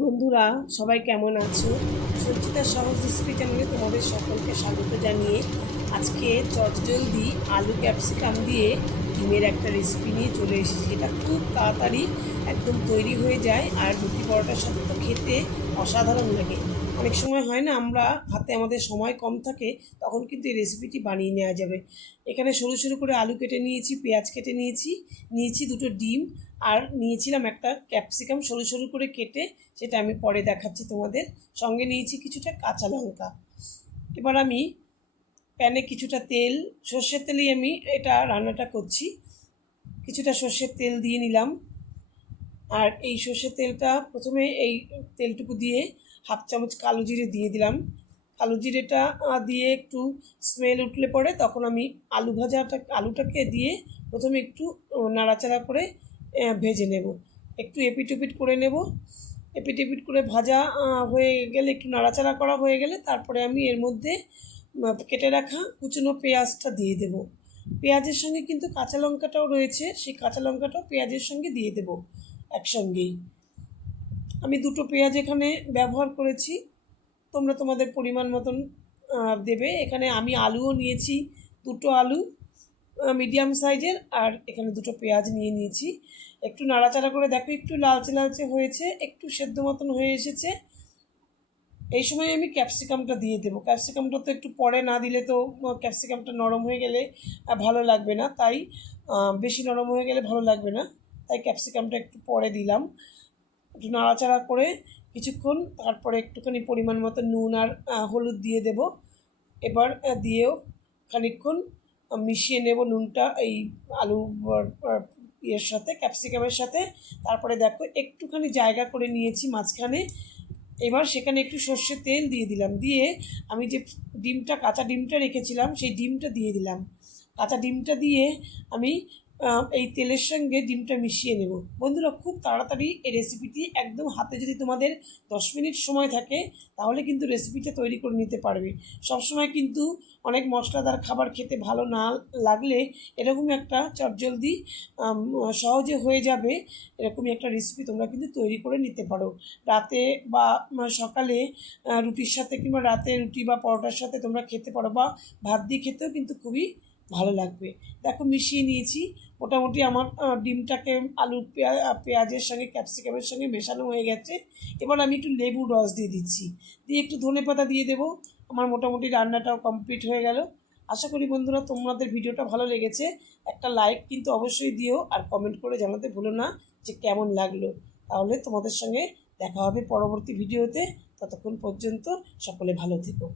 বন্ধুরা সবাই কেমন আছো? সঞ্চিতার সহজ রেসিপি চ্যানেলে তোমাদের সকলকে স্বাগত জানিয়ে আজকে চটজলদি আলু ক্যাপসিকাম দিয়ে ডিমের একটা রেসিপি নিয়ে চলে এসেছি। এটা খুব তাড়াতাড়ি একদম তৈরি হয়ে যায় আর রুটি পরোটার সাথে তো খেতে অসাধারণ লাগে। অনেক সময় হয় না, আমরা হাতে আমাদের সময় কম থাকে, তখন কিন্তু এই রেসিপিটি বানিয়ে নেওয়া যাবে। এখানে সরু সরু করে আলু কেটে নিয়েছি, পেঁয়াজ কেটে নিয়েছি দুটো ডিম, আর নিয়েছিলাম একটা ক্যাপসিকাম সরু সরু করে কেটে, সেটা আমি পরে দেখাচ্ছি তোমাদের। সঙ্গে নিয়েছি কিছুটা কাঁচা লঙ্কা। এবার আমি প্যানে কিছুটা তেল, সর্ষের তেলেই আমি এটা রান্নাটা করছি। কিছুটা সর্ষের তেল দিয়ে নিলাম, আর এই সর্ষের তেলটা প্রথমে এই তেলটুকু দিয়ে হাফ চামচ কালো জিরে দিয়ে দিলাম। কালো জিরেটা দিয়ে একটু স্মেল উঠলে পরে তখন আমি আলুটাকে দিয়ে প্রথমে একটু নাড়াচাড়া করে ভেজে নেব। একটু এপিট ওপিট করে নেব। এপিট এপিট করে ভাজা হয়ে গেলে, একটু নাড়াচাড়া করা হয়ে গেলে, তারপরে আমি এর মধ্যে কেটে রাখা কুচনো পেঁয়াজটা দিয়ে দেব। পেঁয়াজের সঙ্গে কিন্তু কাঁচা লঙ্কাটাও রয়েছে, সেই কাঁচা লঙ্কাটাও পেঁয়াজের সঙ্গে দিয়ে দেব একসঙ্গেই। আমি দুটো পেঁয়াজ এখানে ব্যবহার করেছি, তোমরা তোমাদের পরিমাণ মতন দেবে। এখানে আমি আলুও নিয়েছি, দুটো আলু মিডিয়াম সাইজের, আর এখানে দুটো পেঁয়াজ নিয়েছি। একটু নাড়াচাড়া করে দেখো, একটু লালচে লালচে হয়েছে, একটু সেদ্ধ মতন হয়ে এসেছে। এই সময় আমি ক্যাপসিকামটা দিয়ে দেবো। ক্যাপসিকামটা তো একটু পরে না দিলে তো ক্যাপসিকামটা নরম হয়ে গেলে ভালো লাগবে না, তাই বেশি নরম হয়ে গেলে ভালো লাগবে না, তাই ক্যাপসিকামটা একটু পরে দিলাম। একটু নাড়াচাড়া করে কিছুক্ষণ, তারপরে একটুখানি পরিমাণ মতো নুন আর হলুদ দিয়ে দেব। এবার দিয়েও খানিকক্ষণ মিশিয়ে নেব নুনটা এই আলু ইয়ের সাথে, ক্যাপসিকামের সাথে। তারপরে দেখো একটুখানি জায়গা করে নিয়েছি মাঝখানে। এবার সেখানে একটু সর্ষের তেল দিয়ে দিলাম, দিয়ে আমি যে কাঁচা ডিমটা রেখেছিলাম সেই ডিমটা দিয়ে দিলাম। কাঁচা ডিমটা দিয়ে আমি এই তেলের সঙ্গে ডিমটা মিশিয়ে নেব। বন্ধুরা, খুব তাড়াতাড়ি এই রেসিপিটি, একদম হাতে যদি তোমাদের 10 মিনিট সময় থাকে তাহলে কিন্তু রেসিপিটা তৈরি করে নিতে পারবে। সবসময় কিন্তু অনেক মশলাদার খাবার খেতে ভালো না লাগলে এরকম একটা চটজলদি সহজে হয়ে যাবে এরকমই একটা রেসিপি তোমরা কিন্তু তৈরি করে নিতে পারো। রাতে বা সকালে রুটির সাথে, কিংবা রাতে রুটি বা পরোটার সাথে তোমরা খেতে পারো, বা ভাত দিয়ে খেতেও কিন্তু খুবই ভালো লাগবে। দেখো মিশিয়ে নিয়েছি মোটামুটি। আমার ডিমটাকে আলু পেঁয়াজের সঙ্গে ক্যাপসিকামের সঙ্গে মেশানো হয়ে গেছে। এবার আমি একটু লেবুর রস দিয়ে দিচ্ছি, দিয়ে একটু ধনেপাতা দিয়ে দেবো। আমার মোটামুটি রান্নাটাও কমপ্লিট হয়ে গেল। আশা করি বন্ধুরা তোমাদের ভিডিওটা ভালো লেগেছে। একটা লাইক কিন্তু অবশ্যই দিও, আর কমেন্ট করে জানাতে ভুলো না যে কেমন লাগলো। তাহলে তোমাদের সঙ্গে দেখা হবে পরবর্তী ভিডিওতে। ততক্ষণ পর্যন্ত সকলে ভালো থেকো।